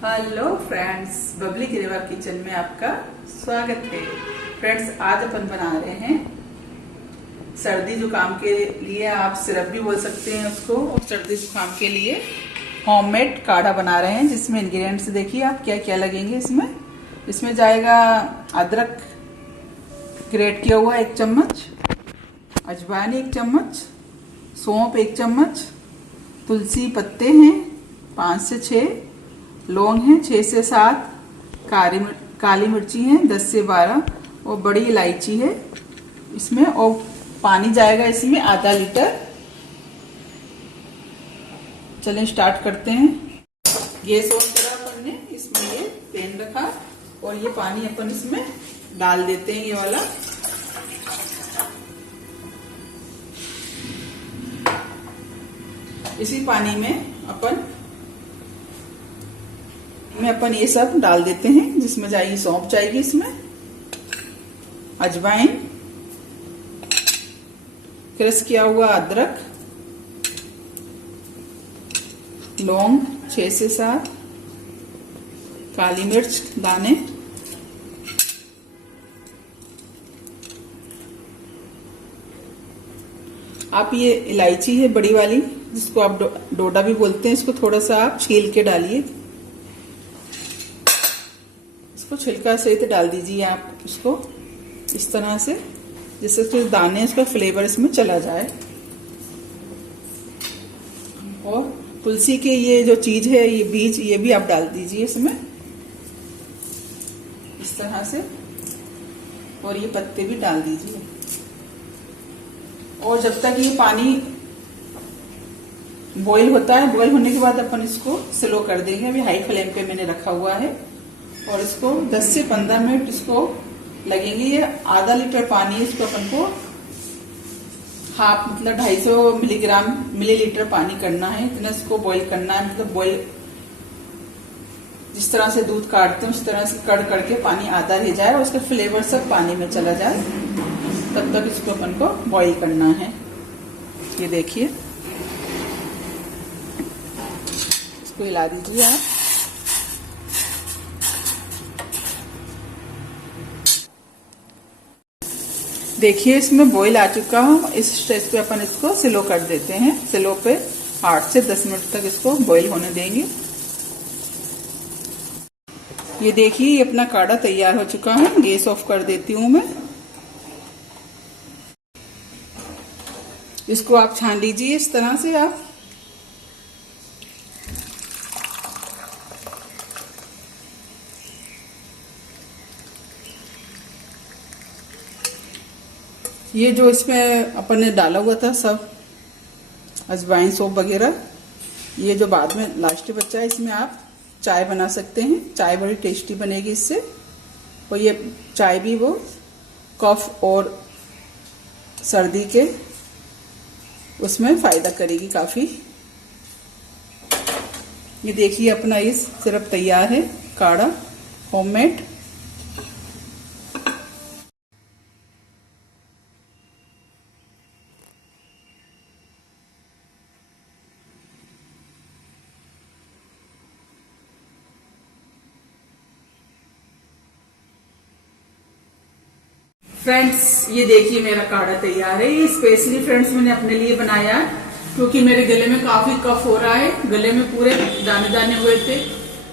Hello friends, Babli Grewal kitchen में आपका स्वागत है। फ्रेंड्स, आज अपन बना रहे हैं सर्दी जुकाम के लिए, आप सिरप भी बोल सकते हैं उसको, और सर्दी जुकाम के लिए होममेड काढ़ा बना रहे हैं जिसमें इंग्रेडिएंट्स देखिए आप क्या क्या लगेंगे। इसमें जाएगा अदरक ग्रेट किया हुआ 1 चम्मच, अजवाइन 1 चम्मच, सौंफ 1 चम्मच, तुलसी पत्ते हैं 5 से 6, लौंग है 6 से 7, काली मिर्ची है 10 से 12 और बड़ी इलायची है इसमें। और पानी जाएगा इसमें आधा लीटर। चलें स्टार्ट करते हैं। गैस ऑन करा अपन ने, इसमें ये पैन रखा और ये पानी अपन इसमें डाल देते हैं, ये वाला। इसी पानी में अपन ये सब डाल देते हैं, जिसमें जाएगी सौंफ, जाएगी इसमें अजवाइन, क्रश किया हुआ अदरक, लौंग 6 से 7, काली मिर्च दाने, आप ये इलायची है बड़ी वाली जिसको आप डोडा भी बोलते हैं, इसको थोड़ा सा आप छील के डालिए, इसको छिलका सहित डाल दीजिए आप इसको इस तरह से, जिससे जो दाने उसका फ्लेवर इसमें चला जाए। और तुलसी के ये जो चीज है, ये बीज, ये भी आप डाल दीजिए इसमें इस तरह से, और ये पत्ते भी डाल दीजिए। और जब तक ये पानी बॉईल होता है, बॉईल होने के बाद अपन इसको स्लो कर देंगे। अभी हाई फ्लेम पे मैंने रखा हुआ है और इसको 10 से 15 मिनट इसको लगेंगे। ये आधा लीटर पानी है, इसको अपन को मतलब 250 मिलीलीटर पानी करना है, इतना इसको बॉईल करना है। मतलब बॉईल जिस तरह से दूध काटते हैं उस तरह से कड़ करके पानी आधा रह जाए और उसका फ्लेवर सब पानी में चला जाए, तब तक इसको अपन को बॉईल करना है। ये देखिए, इसको हिला दीजिए आप। देखिए इसमें बॉईल आ चुका है। इस स्टेज पे अपन इसको स्लो कर देते हैं। स्लो पे 8 से 10 मिनट तक इसको बॉईल होने देंगे। ये देखिए, ये अपना काढ़ा तैयार हो चुका है। गैस ऑफ कर देती हूँ मैं। इसको आप छान लीजिए इस तरह से आप। ये जो इसमें अपन ने डाला हुआ था सब अजवाइन सौंफ वगैरह, ये जो बाद में लास्ट बचा है, इसमें आप चाय बना सकते हैं। चाय बड़ी टेस्टी बनेगी इससे, और ये चाय भी वो कफ और सर्दी के उसमें फायदा करेगी काफी। ये देखिए अपना ये सिरप तैयार है, काढ़ा होममेड। फ्रेंड्स, ये देखिए मेरा काढ़ा तैयार है। ये स्पेशली फ्रेंड्स मैंने अपने लिए बनाया है, क्योंकि मेरे गले में काफी कफ हो रहा है। गले में पूरे दाने दाने हुए थे,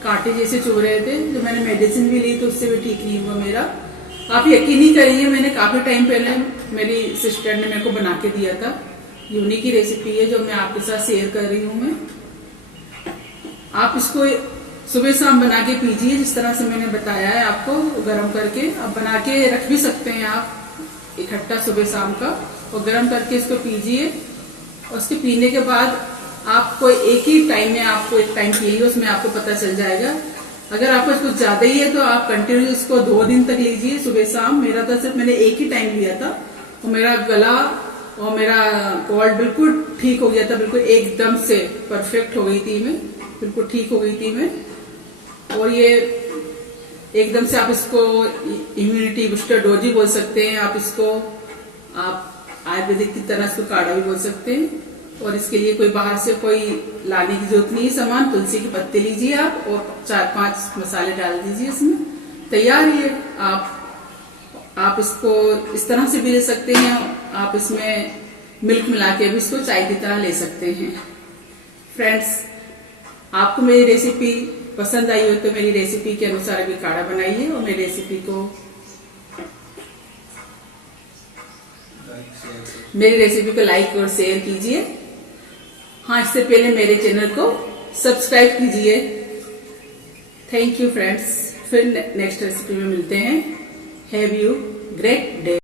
कांटे जैसे चुभ रहे थे। जो मैंने मेडिसिन भी ली तो उससे भी ठीक नहीं हुआ मेरा। आप यकीन नहीं करेंगे, मैंने काफी टाइम पहले मेरी सिस्टर ने मेरे को बना के दिया था। यूनिक की रेसिपी है जो मैं आपके साथ शेयर कर रही हूँ मैं। आप इसको सुबह शाम बना के पीजिए, जिस तरह से मैंने बताया है आपको, गर्म करके। आप बना के रख भी सकते हैं आप इकट्ठा सुबह शाम का, और गर्म करके इसको पीजिए। और उसके पीने के बाद आपको एक ही टाइम में, आपको एक टाइम पिएंगे, उसमें आपको पता चल जाएगा। अगर आपको कुछ ज्यादा ही है तो आप कंटिन्यू इसको 2 दिन तक लीजिए, सुबह शाम। मेरा तो सिर्फ मैंने एक ही टाइम लिया था, और मेरा गला और मेरा कोल्ड बिल्कुल ठीक हो गया था। बिल्कुल एकदम से परफेक्ट हो गई थी मैं, बिल्कुल ठीक हो गई थी मैं। और ये एकदम से आप इसको इम्यूनिटी बूस्टर डोज भी बोल सकते हैं आप इसको। आप आयुर्वेदिक की तरह इसको काढ़ा भी बोल सकते हैं। और इसके लिए कोई बाहर से कोई लाने की जरूरत नहीं है सामान। तुलसी के पत्ते लीजिए आप और 4-5 मसाले डाल दीजिए इसमें, तैयार है। आप इसको इस तरह से भी ले सकते हैं, आप इसमें मिल्क मिला के भी इसको चाय की तरह ले सकते हैं। फ्रेंड्स, आपको मेरी रेसिपी पसंद आई हो तो मेरी रेसिपी के अनुसार अभी काढ़ा बनाइए और मेरी रेसिपी को लाइक और शेयर कीजिए। हाँ, इससे पहले मेरे चैनल को सब्सक्राइब कीजिए। थैंक यू फ्रेंड्स, फिर नेक्स्ट रेसिपी में मिलते हैं। Have you great day.